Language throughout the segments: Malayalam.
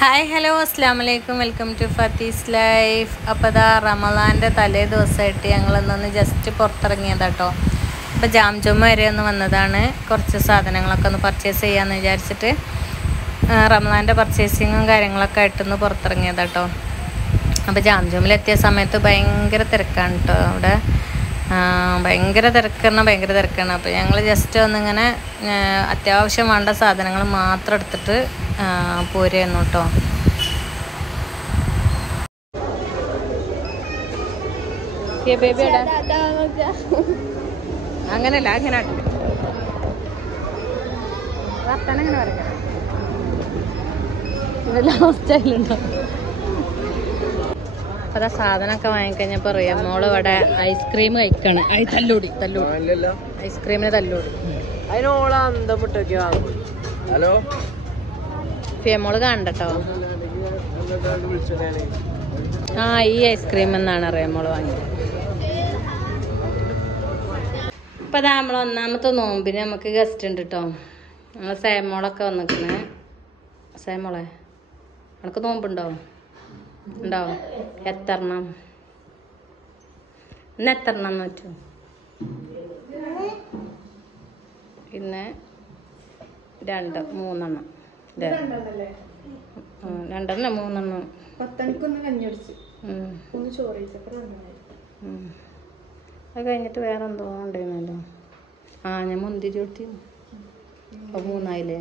ഹായ് ഹലോ അസ്സാം വലൈക്കും വെൽക്കം ടു ഫത്തീസ് ലൈഫ്. അപ്പോൾ ഇതാ റമദാൻ്റെ തലേ ദിവസമായിട്ട് ഞങ്ങളൊന്നൊന്ന് ജസ്റ്റ് പുറത്തിറങ്ങിയതാട്ടോ. അപ്പോൾ ജാംജുമ്മ വരെ ഒന്ന് വന്നതാണ്. കുറച്ച് സാധനങ്ങളൊക്കെ ഒന്ന് പർച്ചേസ് ചെയ്യാമെന്ന് വിചാരിച്ചിട്ട് റമദാൻ്റെ പർച്ചേസിങ്ങും കാര്യങ്ങളൊക്കെ ആയിട്ടൊന്ന് പുറത്തിറങ്ങിയതാട്ടോ. അപ്പോൾ ജാംജുമ്മിലെത്തിയ സമയത്ത് ഭയങ്കര തിരക്കാണ് കേട്ടോ. അവിടെ ഭയങ്കര തിരക്കാണ്. അപ്പോൾ ഞങ്ങൾ ജസ്റ്റ് ഒന്നിങ്ങനെ അത്യാവശ്യം വേണ്ട സാധനങ്ങൾ മാത്രം എടുത്തിട്ട് പോരുന്നു കേട്ടോ. അങ്ങനല്ല, അങ്ങനെ വർത്താനം അങ്ങനെ പറയാം. ലാസ്റ്റായിലുണ്ടോ? അപ്പോൾ അതാ സാധനമൊക്കെ വാങ്ങിക്കഴിഞ്ഞപ്പോൾ റിയമോള് ഇവിടെ ഐസ്ക്രീം കഴിക്കാണ്. തല്ലൂടി ഐസ്ക്രീമിന് തല്ലൂടി. ഹലോ ഫിയമോള് കാണണ്ടോ? ഈ ഐസ്ക്രീം എന്നാണ് റിയമോള് വാങ്ങിയത്. ഇപ്പം അതാ നമ്മൾ ഒന്നാമത്തെ നോമ്പിന് നമുക്ക് ഗസ്റ്റ് ഉണ്ട് കേട്ടോ. നമ്മൾ സേമോളൊക്കെ വന്നിക്കണേ. സേമോളെ നമുക്ക് നോമ്പുണ്ടോ? ഉണ്ടോ? എത്രണ്ണം ഇന്ന് എത്രണ്ണം എന്ന് വെച്ചു? പിന്നെ 2 3 2 3 അത് കഴിഞ്ഞിട്ട് വേറെ എന്തോ ഉണ്ടായിരുന്നല്ലോ. ഞാൻ മുന്തിരി കൂട്ടി. അപ്പോൾ 3 ആയില്ലേ?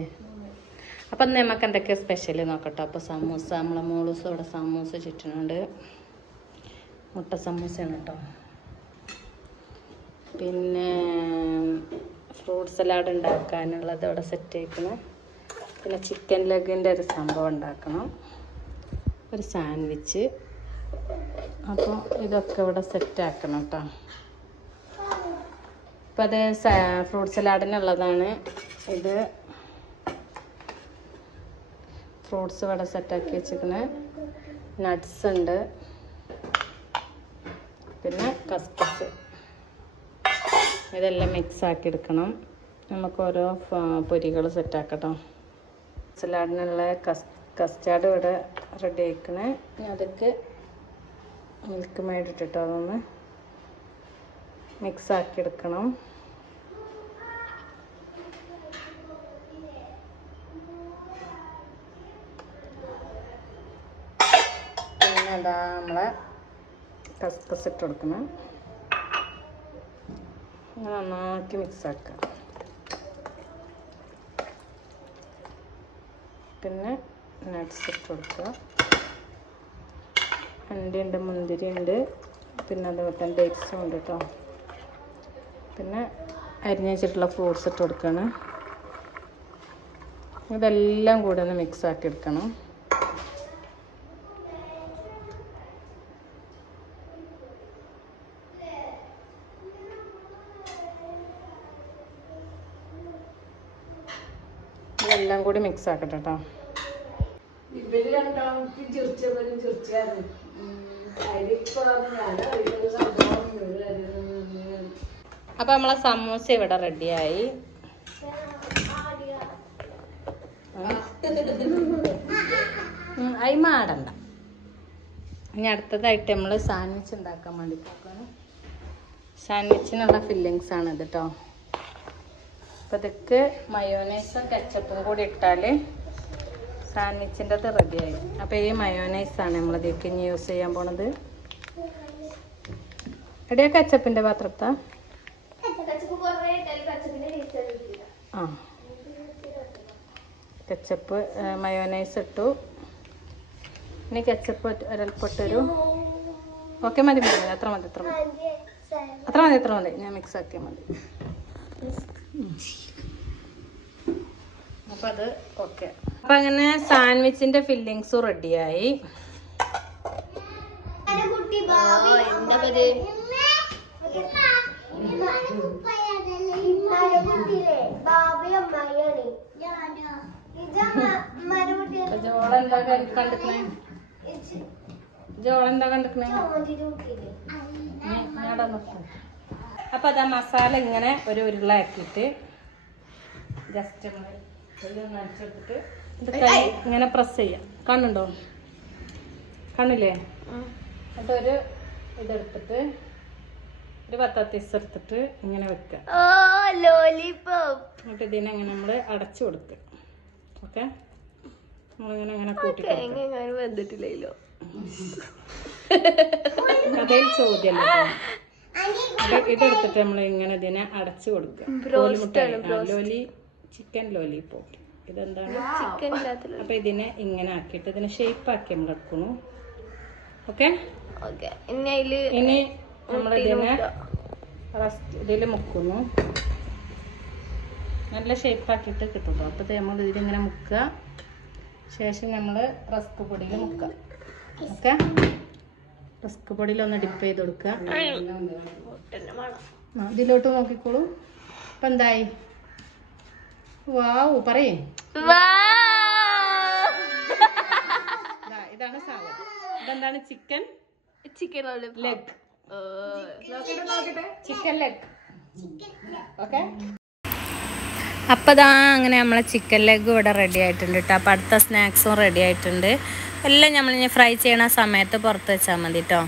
അപ്പം നമുക്ക് എന്തൊക്കെയാണ് സ്പെഷ്യൽ നോക്കട്ടോ. അപ്പോൾ സമൂസ, നമ്മളെ മോളൂസ് ഇവിടെ സമൂസ ചുറ്റുന്നുണ്ട്. മുട്ട സമൂസയാണ് കേട്ടോ. പിന്നെ ഫ്രൂട്ട് സലാഡ് ഉണ്ടാക്കാനുള്ളത് ഇവിടെ സെറ്റ് ആക്കണം. പിന്നെ ചിക്കൻ ലെഗിൻ്റെ ഒരു സംഭവം ഉണ്ടാക്കണം. ഒരു സാൻഡ്വിച്ച്. അപ്പോൾ ഇതൊക്കെ ഇവിടെ സെറ്റ് ആക്കണം കേട്ടോ. അപ്പോൾ അത് ഫ്രൂട്ട് സലാഡിനുള്ളതാണ്. ഇത് ഫ്രൂട്ട്സ് ഇവിടെ സെറ്റാക്കി വെച്ചിരിക്കണേ. നട്ട്സ് ഉണ്ട്, പിന്നെ കസ്കസ്. ഇതെല്ലാം മിക്സ് ആക്കി എടുക്കണം. നമുക്ക് ഓരോ പൊരികൾ സെറ്റാക്കട്ടോ. സലാഡിനുള്ള കസ്റ്റാർഡ് ഇവിടെ റെഡി ആക്കണേ. അതൊക്കെ മിൽക്ക് മെയ്ഡ് ഇട്ടിട്ടോ അതൊന്ന് മിക്സ് ആക്കി എടുക്കണം. പിന്നെ അതാ നമ്മളെ കസ്കസ് ഇട്ട് കൊടുക്കണം. നന്നാക്കി മിക്സ് ആക്കുക. പിന്നെ നട്ട്സ് ഇട്ട് കൊടുക്കുക. അണ്ടിയുണ്ട്, മുന്തിരി ഉണ്ട്, പിന്നെ അതുപോലെ തന്നെ ഡേറ്റ്സും ഉണ്ട് കേട്ടോ. പിന്നെ അരിഞ്ഞ് വെച്ചിട്ടുള്ള ഫ്രൂട്ട്സ് ഇട്ട് കൊടുക്കുകയാണ്. ഇതെല്ലാം കൂടെ ഒന്ന് മിക്സ് ആക്കി എടുക്കണം. എല്ലാം കൂടി മിക്സ് ആക്കട്ടെ കേട്ടോ. അപ്പൊ നമ്മളെ സമൂസ ഇവിടെ റെഡിയായി. മാടണ്ട. ഇനി അടുത്തതായിട്ട് നമ്മൾ സാൻഡ്വിച്ച് ഉണ്ടാക്കാൻ വേണ്ടി പോക്കാണ്. സാൻഡ്വിച്ചിനുള്ള ഫില്ലിങ്സ് ആണ് ഇത് കേട്ടോ. അപ്പോൾ ഇതൊക്കെ മയോനൈസും കെച്ചപ്പും കൂടി ഇട്ടാൽ സാൻഡ്വിച്ചിൻ്റെ അത് റെഡിയായി. അപ്പോൾ ഈ മയോനൈസാണ് നമ്മളിതൊക്കെ ഇനി യൂസ് ചെയ്യാൻ പോണത്. എവിടെയാ കെച്ചപ്പിൻ്റെ പാത്രത്താ? കെച്ചപ്പ് മയോനൈസ് ഇട്ടു. ഇനി കെച്ചപ്പ് ഒരൽപ്പൊട്ടൊരു ഓക്കെ മതി. അത്ര മതി. ഞാൻ മിക്സ് ആക്കിയാൽ മതി. അപ്പം അത് ഓക്കെ. അപ്പം അങ്ങനെ സാൻഡ്വിച്ചിൻ്റെ ഫില്ലിങ്സും റെഡിയായി. ജോളെന്താ കണ്ടിക്കണേ? അപ്പം അത് മസാല ഇങ്ങനെ ഒരു ഉരുളാക്കിയിട്ട് ജസ്റ്റ് നമ്മൾ നനച്ചെടുത്തിട്ട് ഇങ്ങനെ പ്രസ് ചെയ്യാം. കണ്ണുണ്ടോ? കണ്ണില്ലേ? എന്നിട്ട് ഒരു ഇതെടുത്തിട്ട് ഒരു പത്താത്തീസ് എടുത്തിട്ട് ഇങ്ങനെ വെക്കുക. എന്നിട്ട് ഇതിനെ അങ്ങനെ നമ്മൾ അടച്ചു കൊടുക്കുക. ഓക്കെ, നമ്മളിങ്ങനെ അങ്ങനെ കൂട്ടി വന്നിട്ടില്ലല്ലോ. കഥയിൽ ചോദ്യമല്ല. ഇതെടുത്തിട്ട് നമ്മൾ ഇങ്ങനെ ഇതിനെ അടച്ചു കൊടുക്കുക. Lowly, chicken lollipop. ഇതെന്താണ്? അപ്പൊ ഇതിനെ ഇങ്ങനെ ആക്കിയിട്ട് ഇതിനെ ഷേപ്പ് ആക്കി നമ്മൾ എടുക്കുന്നു. ഓക്കെ, ഇനി നമ്മൾ ഇതിൽ മുക്കുന്നു. നല്ല ഷേപ്പ് ആക്കിയിട്ട് കിട്ടുള്ളൂ. അപ്പൊ നമ്മൾ ഇതിലിങ്ങനെ മുക്കുക. ശേഷം നമ്മൾ റസ്ക് പൊടിയിൽ മുക്കുക. ഓക്കെ, റസ്ക് പൊടിയിൽ ഒന്ന് ഡിപ്പ് ചെയ്ത് കൊടുക്കുക. ഇതിലോട്ട് നോക്കിക്കോളൂ. ഇപ്പൊ എന്തായി? വാവ്, പറയേ. ഇതാണ് സാധനം. ഇതെന്താണ്? Chicken leg. Chicken leg. Okay, അപ്പം ഇതാ അങ്ങനെ നമ്മളെ ചിക്കൻ ലെഗ് ഇവിടെ റെഡി ആയിട്ടുണ്ട് കേട്ടോ. അപ്പം അടുത്ത സ്നാക്സും റെഡി ആയിട്ടുണ്ട്. എല്ലാം നമ്മളിങ്ങനെ ഫ്രൈ ചെയ്യണ സമയത്ത് പുറത്ത് വെച്ചാൽ മതി കേട്ടോ.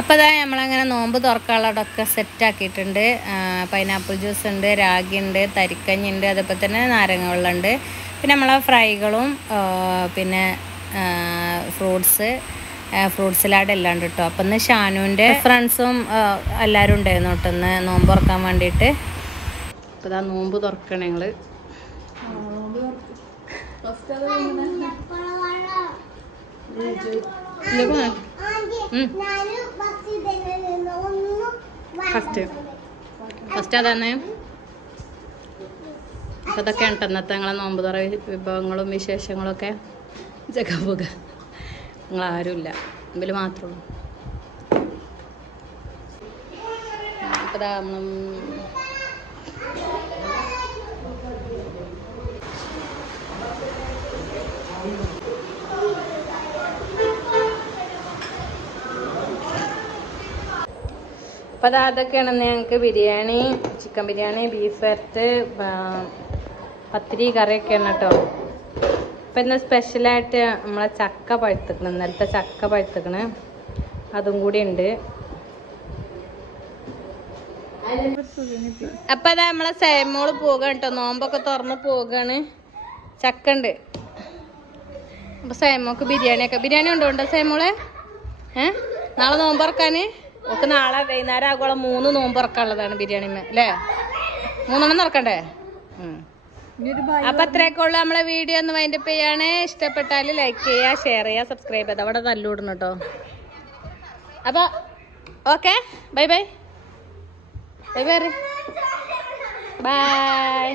അപ്പോൾ ഇതാ നമ്മളങ്ങനെ നോമ്പ് തുറക്കാനുള്ളതൊക്കെ സെറ്റാക്കിയിട്ടുണ്ട്. പൈനാപ്പിൾ ജ്യൂസ് ഉണ്ട്, രാഗി ഉണ്ട്, തരിക്കഞ്ഞി ഉണ്ട്, അതുപോലെ തന്നെ നാരങ്ങ വെള്ളമുണ്ട്. പിന്നെ നമ്മളെ ഫ്രൈകളും പിന്നെ ഫ്രൂട്ട് സലാഡ് എല്ലാം ഉണ്ട് കേട്ടോ. അപ്പം ഇന്ന് ഷാനുവിൻ്റെ ഫ്രണ്ട്സും എല്ലാവരും ഉണ്ടായിരുന്നു കേട്ടോ ഇന്ന് നോമ്പ് തുറക്കാൻ വേണ്ടിയിട്ട്. അപ്പോൾ ഇതാ നോമ്പ് തുറക്കണം ഞങ്ങൾ. ഫസ്റ്റ് അതാണ്. അപ്പം ഇതൊക്കെ ഉണ്ട് ഇന്നത്തെ ഞങ്ങളെ നോമ്പ് തുറ വിഭവങ്ങളും വിശേഷങ്ങളൊക്കെ. ജഗബുക ഞങ്ങളാരുമില്ല, ഇതിൽ മാത്രമേ ഉള്ളൂ. അപ്പം ഇതാ അപ്പം അതൊക്കെയാണ് ഞങ്ങൾക്ക് ബിരിയാണി, ചിക്കൻ ബിരിയാണി, ബീഫ് വരട്ട്, പത്തിരി, കറിയൊക്കെയാണ് കേട്ടോ. അപ്പം ഇന്ന് സ്പെഷ്യലായിട്ട് നമ്മളെ ചക്ക പഴുത്തിക്കണം. ഇന്നലത്തെ ചക്ക പഴുത്തിക്കണ്, അതും കൂടി ഉണ്ട്. അപ്പം അതാ നമ്മളെ സേമോള് പോകാണ് കേട്ടോ. നോമ്പൊക്കെ തുറന്ന് പോകാണ്. ചക്ക ഉണ്ട്. അപ്പം സേമോക്ക് ബിരിയാണി ഉണ്ടോ സേമോളെ? നാളെ നോമ്പ് തുറക്കാൻ ഒക്കെ നാളെ വൈകുന്നേരം ആകുമ്പോൾ 3 നോമ്പ് തുറക്കാനുള്ളതാണ് ബിരിയാണി അല്ലേ? 3 തുറക്കണ്ടേ? അപ്പൊ അത്രയൊക്കെ ഉള്ളു നമ്മളെ വീഡിയോ ഒന്ന് വൈൻഡപ്പ് ചെയ്യാണ്. ഇഷ്ടപ്പെട്ടാൽ ലൈക്ക് ചെയ്യുക, ഷെയർ ചെയ്യുക, സബ്സ്ക്രൈബ് ചെയ്യുക. അവിടെ തല്ലൂടണം കേട്ടോ. അപ്പൊ okay, bye bye bye bye bye.